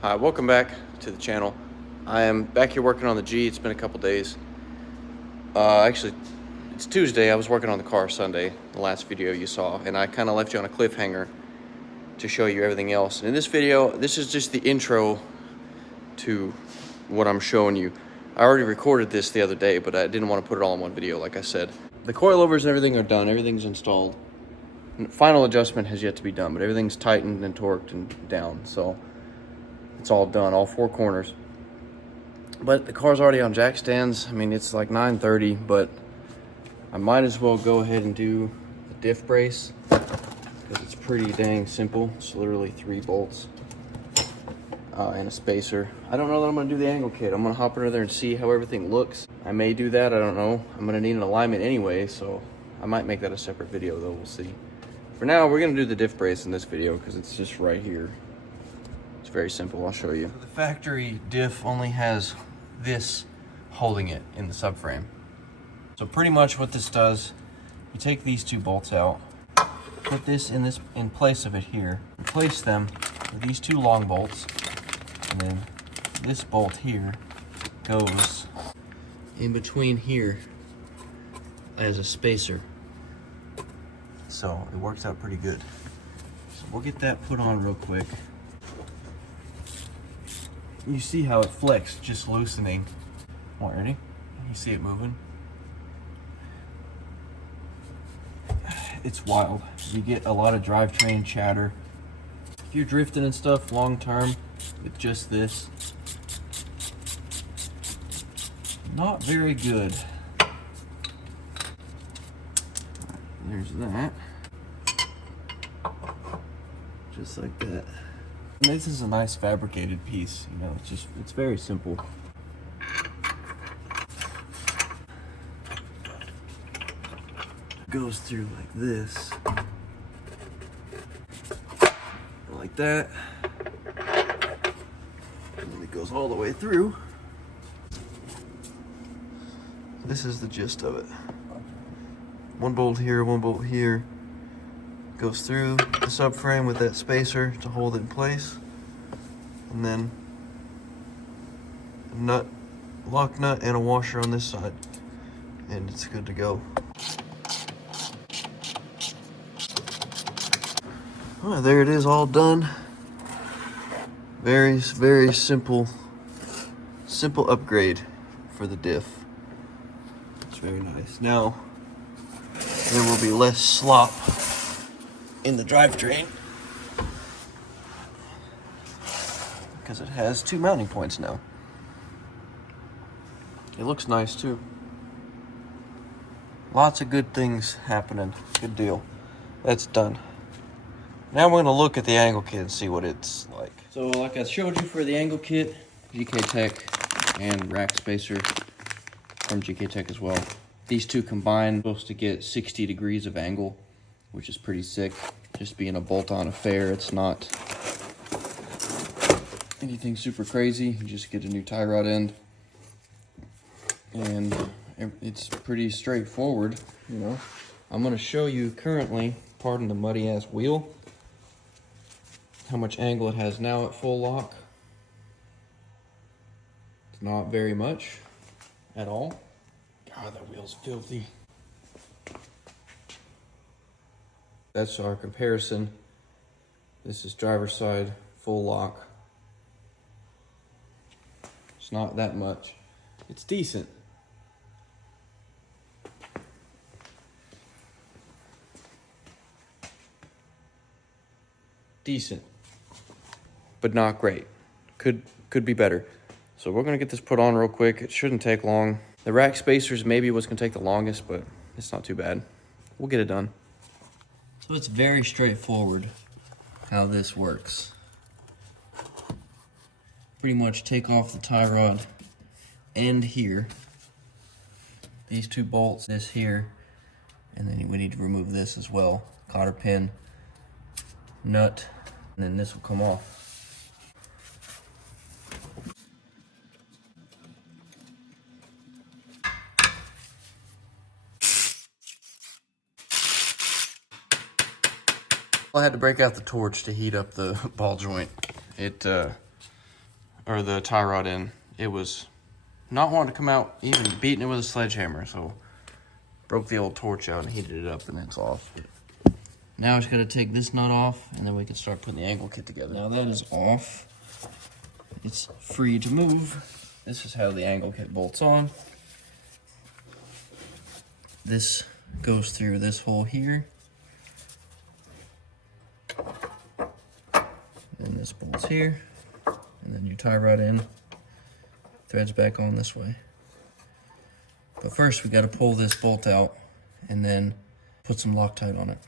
Hi, welcome back to the channel. I am back here working on the G. It's been a couple days. Actually, it's Tuesday. I was working on the car Sunday, the last video you saw, and I kind of left you on a cliffhanger to show you everything else. And in this video, this is just the intro to what I'm showing you. I already recorded this the other day, but I didn't want to put it all in one video, like I said. The coilovers and everything are done. Everything's installed. Final adjustment has yet to be done, but everything's tightened and torqued and down, so it's all done, all four corners. But the car's already on jack stands. I mean, it's like 9:30, but I might as well go ahead and do the diff brace because it's pretty dang simple. It's literally 3 bolts and a spacer. I don't know that I'm gonna do the angle kit. I'm gonna hop under there and see how everything looks. I may do that, I don't know. I'm gonna need an alignment anyway, so I might make that a separate video though, we'll see. For now, we're gonna do the diff brace in this video because it's just right here. It's very simple, I'll show you. The factory diff only has this holding it in the subframe. So pretty much what this does, you take these 2 bolts out, put this in place of it here, replace them with these 2 long bolts, and then this bolt here goes in between here as a spacer. So it works out pretty good. So we'll get that put on real quick. You see how it flexed, just loosening. All right, ready? You see it moving? It's wild. You get a lot of drivetrain chatter. If you're drifting and stuff long term with just this, not very good. There's that. Just like that. And this is a nice fabricated piece, you know, it's very simple. It goes through like this. Like that. And then it goes all the way through. This is the gist of it. 1 bolt here, 1 bolt here. Goes through the subframe with that spacer to hold it in place, and then a nut, lock nut, and a washer on this side, and it's good to go. Oh, there it is, all done. Very simple upgrade for the diff. It's very nice. Now there will be less slop in the drivetrain because it has 2 mounting points now. It looks nice too. Lots of good things happening. Good deal. That's done. Now we're going to look at the angle kit and see what it's like. So like I showed you for the angle kit, gktech and rack spacer from gktech as well. These 2 combined are supposed to get 60 degrees of angle, which is pretty sick. Just being a bolt-on affair, it's not anything super crazy. You just get a new tie rod end, and it's pretty straightforward, you know. I'm gonna show you currently, pardon the muddy ass wheel, how much angle it has now at full lock. It's not very much at all. God, that wheel's filthy. That's our comparison. This is driver's side, full lock. It's not that much. It's decent. Decent, but not great. Could be better. So we're gonna get this put on real quick. It shouldn't take long. The rack spacers maybe what's gonna take the longest, but it's not too bad. We'll get it done. So it's very straightforward how this works. Pretty much take off the tie rod end here, these 2 bolts, this here, and then we need to remove this as well. Cotter pin, nut, and then this will come off. I had to break out the torch to heat up the ball joint. It or the tie rod in, it was not wanting to come out, even beating it with a sledgehammer. So broke the old torch out and heated it up, and it's off. Now I just gotta take this nut off, and then we can start putting the angle kit together. Now that is off. It's free to move. This is how the angle kit bolts on. This goes through this hole here. And this bolts here. And then you tie rod in, threads back on this way. But first we gotta pull this bolt out and then put some Loctite on it.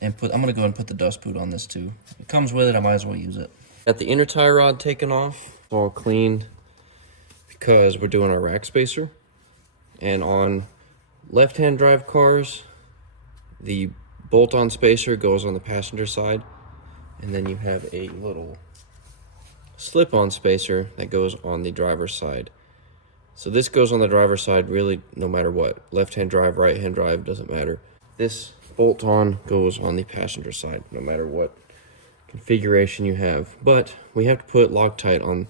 And I'm gonna go ahead and put the dust boot on this too. It comes with it, I might as well use it. Got the inner tie rod taken off, all cleaned, because we're doing our rack spacer. And on left-hand drive cars, the bolt-on spacer goes on the passenger side, and then you have a little slip-on spacer that goes on the driver's side. So this goes on the driver's side really no matter what. Left-hand drive, right-hand drive, doesn't matter. This bolt-on goes on the passenger side no matter what configuration you have. But we have to put Loctite on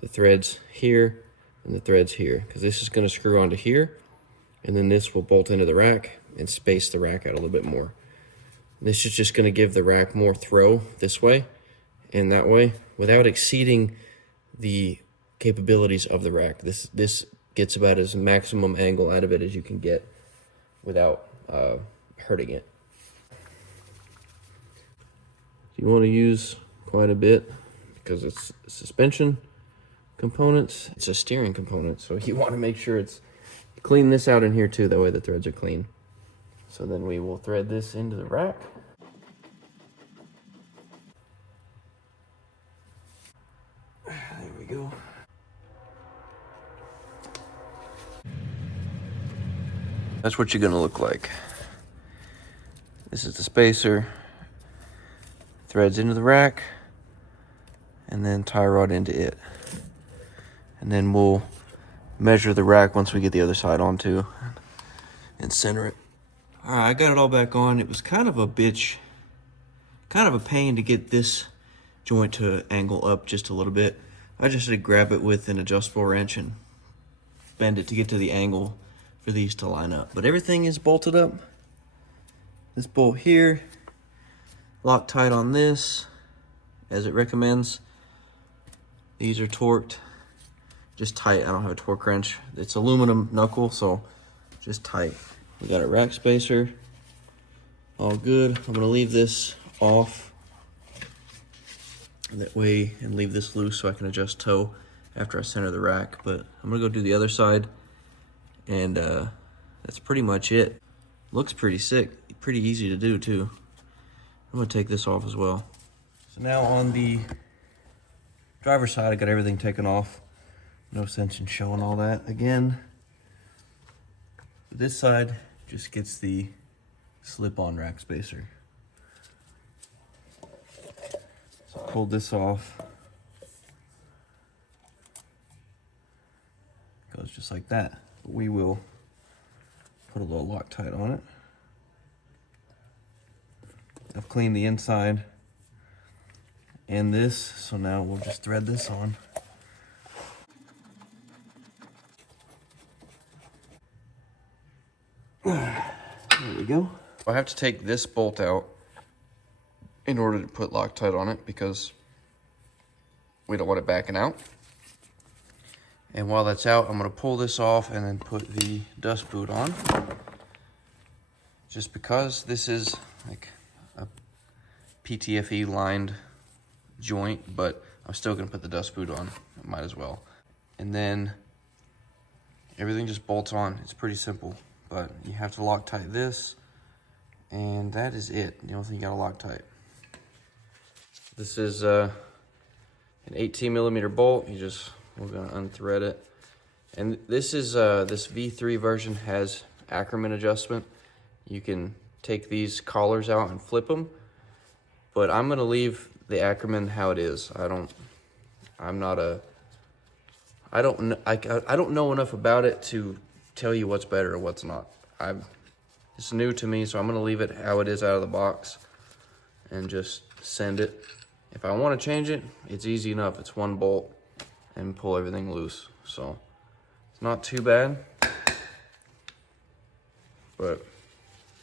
the threads here and the threads here, because this is going to screw onto here, and then this will bolt into the rack and space the rack out a little bit more. This is just going to give the rack more throw this way and that way without exceeding the capabilities of the rack. This gets about as maximum angle out of it as you can get without hurting it. You want to use quite a bit because it's suspension components. It's a steering component, so you want to make sure it's clean this out in here too, that way the threads are clean. So then we will thread this into the rack. There we go. That's what you're gonna look like. This is the spacer, threads into the rack, and then tie rod into it. And then we'll measure the rack once we get the other side on too and center it. All right, I got it all back on. It was kind of a bitch, kind of a pain to get this joint to angle up just a little bit. I just had to grab it with an adjustable wrench and bend it to get to the angle for these to line up. But everything is bolted up. This bolt here, Loctite on this, as it recommends. These are torqued, just tight. I don't have a torque wrench. It's aluminum knuckle, so just tight. We got a rack spacer, all good. I'm gonna leave this off that way and leave this loose so I can adjust toe after I center the rack. But I'm gonna go do the other side, and that's pretty much it. Looks pretty sick, pretty easy to do too. I'm gonna take this off as well. So now on the driver's side, I got everything taken off. No sense in showing all that again. This side just gets the slip-on rack spacer. So I pulled this off. Goes just like that. But we will put a little Loctite on it. I've cleaned the inside and this, so now we'll just thread this on. There we go. I have to take this bolt out in order to put Loctite on it because we don't want it backing out. And while that's out, I'm gonna pull this off and then put the dust boot on. Just because this is like a PTFE lined joint, but I'm still gonna put the dust boot on, I might as well. And then everything just bolts on. It's pretty simple, but you have to Loctite this, and that is it. The only thing you gotta Loctite. This is an 18mm bolt. We're gonna unthread it. And this is, this V3 version has Ackerman adjustment. You can take these collars out and flip them, but I'm gonna leave the Ackerman how it is. I don't know enough about it to tell you what's better or what's not. It's new to me, so I'm gonna leave it how it is out of the box and just send it If I want to change it, it's easy enough. It's one bolt and pull everything loose. So it's not too bad. But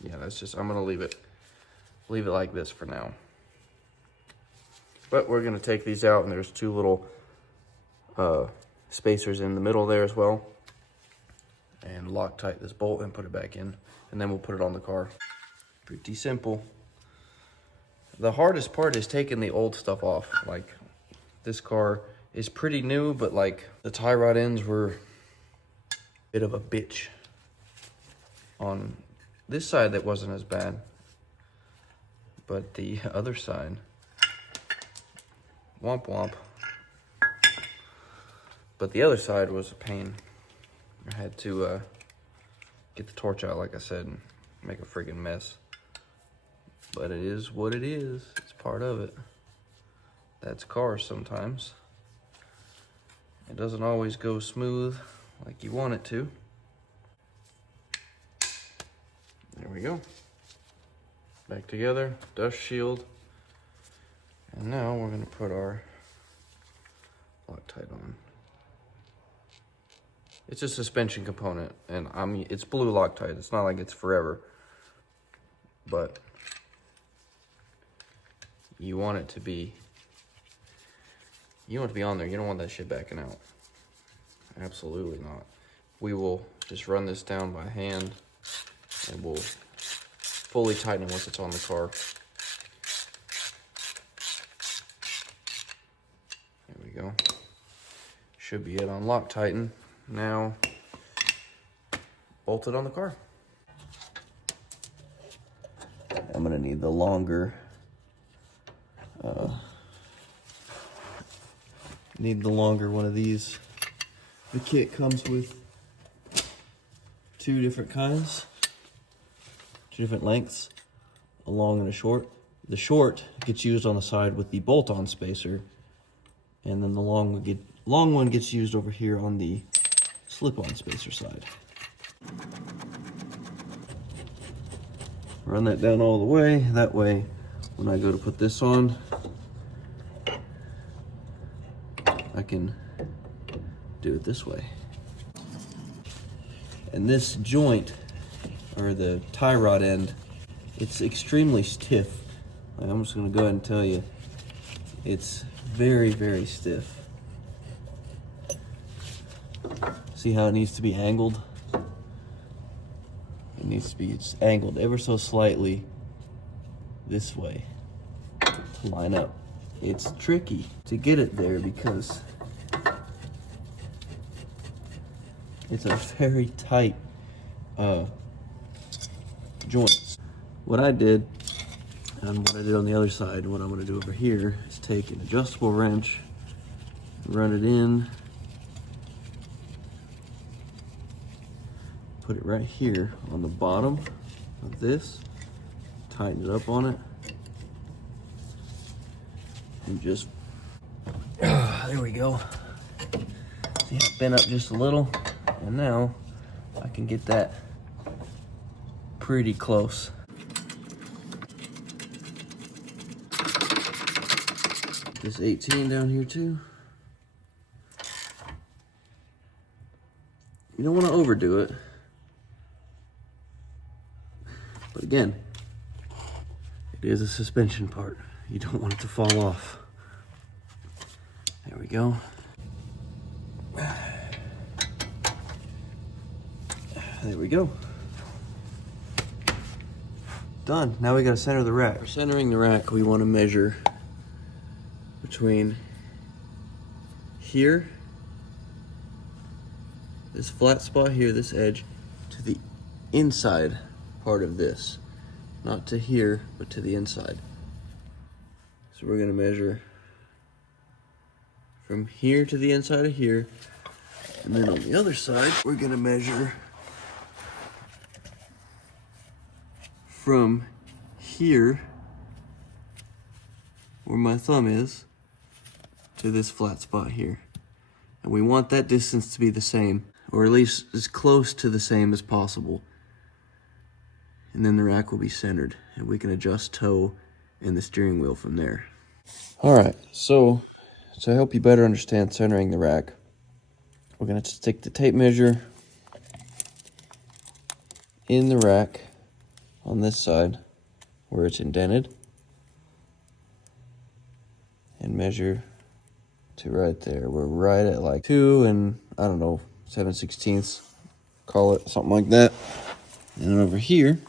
yeah, that's just, I'm gonna leave it like this for now. But we're gonna take these out, and there's two little spacers in the middle there as well. And Loctite this bolt and put it back in, and then we'll put it on the car. Pretty simple. The hardest part is taking the old stuff off. Like, this car is pretty new, but like the tie rod ends were a bit of a bitch. On this side, that wasn't as bad, but the other side, womp womp. But the other side was a pain. I had to get the torch out, like I said, and make a friggin' mess. But it is what it is. It's part of it. That's cars sometimes. It doesn't always go smooth like you want it to. There we go. Back together, dust shield. And now we're gonna put our Loctite on. It's a suspension component, and it's blue Loctite. It's not like it's forever, but you want it to be on there. You don't want that shit backing out. Absolutely not. We will just run this down by hand, and we'll fully tighten it once it's on the car. There we go. Should be it on Loctite. Now, bolt it on the car. I'm gonna need the longer, one of these. The kit comes with two different kinds, two different lengths, a long and a short. The short gets used on the side with the bolt-on spacer, and then the long one gets used over here on the slip-on spacer side. Run that down all the way. That way, when I go to put this on, I can do it this way. And this joint, or the tie rod end, it's extremely stiff. I'm just gonna go ahead and tell you, it's very, very stiff. See how it needs to be angled? It needs to be angled ever so slightly this way to line up. It's tricky to get it there because it's a very tight joint. What I did, and what I did on the other side, and what I'm gonna do over here, is take an adjustable wrench, run it in, put it right here on the bottom of this, tighten it up on it, and just, there we go. See how it bent up just a little? And now I can get that pretty close. This 18 down here too. You don't want to overdo it. But again, it is a suspension part. You don't want it to fall off. There we go. There we go. Done. Now we gotta center the rack. For centering the rack, we want to measure between here, this flat spot here, this edge, to the inside part of this. Not to here, but to the inside. So we're gonna measure from here to the inside of here, and then on the other side, we're gonna measure from here, where my thumb is, to this flat spot here. And we want that distance to be the same, or at least as close to the same as possible. And then the rack will be centered, and we can adjust toe and the steering wheel from there. All right, so to help you better understand centering the rack, we're gonna stick the tape measure in the rack on this side where it's indented and measure to right there. We're right at like 2 and I don't know, 7/16, call it something like that. And over here,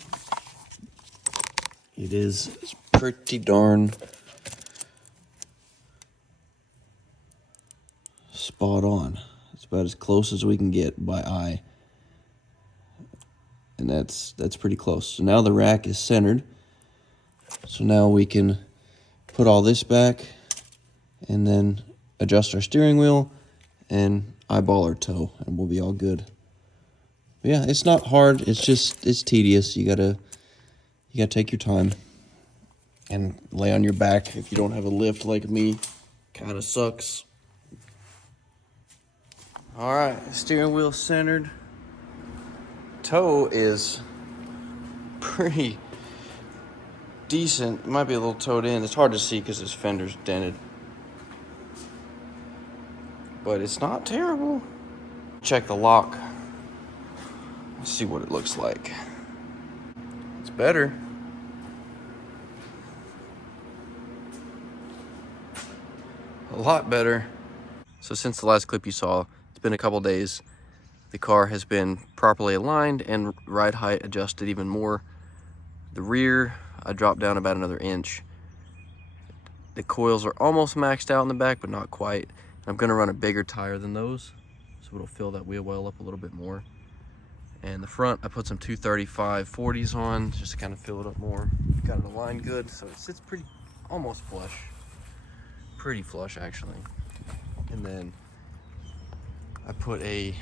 it is pretty darn spot on. It's about as close as we can get by eye. And that's pretty close. So now the rack is centered. So now we can put all this back and then adjust our steering wheel and eyeball our toe, and we'll be all good. But yeah, it's not hard. It's tedious. You gotta take your time and lay on your back if you don't have a lift like me. Kind of sucks. All right, steering wheel centered. Toe is pretty decent. It might be a little toed in. It's hard to see because this fender's dented, but it's not terrible. Check the lock. Let's see what it looks like. It's better. A lot better. So since the last clip you saw, it's been a couple days. The car has been properly aligned and ride height adjusted even more. The rear, I dropped down about another inch. The coils are almost maxed out in the back, but not quite. I'm gonna run a bigger tire than those, so it'll fill that wheel well up a little bit more. And the front, I put some 235 40s on, just to kind of fill it up more. Got it aligned good, so it sits pretty, almost flush. Pretty flush, actually. And then I put a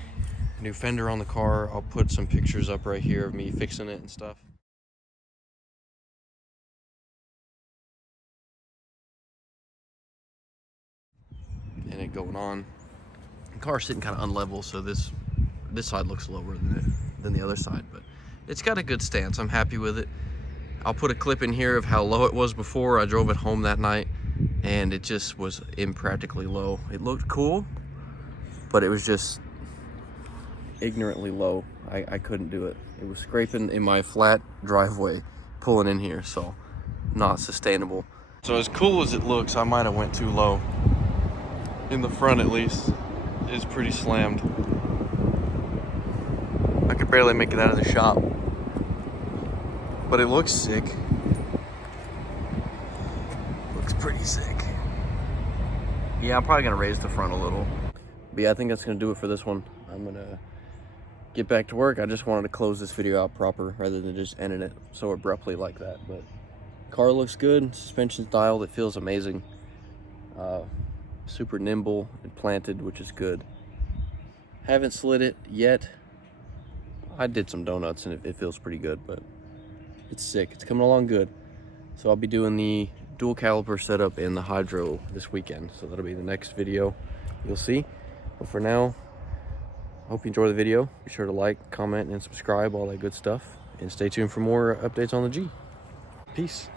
new fender on the car. I'll put some pictures up right here of me fixing it and stuff. And it going on. The car's sitting kind of unlevel, so this side looks lower than the other side, but it's got a good stance. I'm happy with it. I'll put a clip in here of how low it was before. I drove it home that night, and it just was impractically low. It looked cool, but it was just ignorantly low. I couldn't do it. It was scraping in my flat driveway pulling in here, so not sustainable. So as cool as it looks, I might have went too low. In the front at least, it's pretty slammed. I could barely make it out of the shop, but it looks sick. Looks pretty sick. Yeah, I'm probably gonna raise the front a little. But yeah, I think that's gonna do it for this one. I'm gonna get back to work. I just wanted to close this video out proper rather than just ending it so abruptly like that. But car looks good, suspension's dialed, it feels amazing. Super nimble and planted, which is good. Haven't slid it yet. I did some donuts and it feels pretty good, but it's sick. It's coming along good. So I'll be doing the dual caliper setup and the hydro this weekend. So that'll be the next video you'll see. But for now, hope you enjoy the video. Be sure to like, comment, and subscribe, all that good stuff. And stay tuned for more updates on the G. Peace.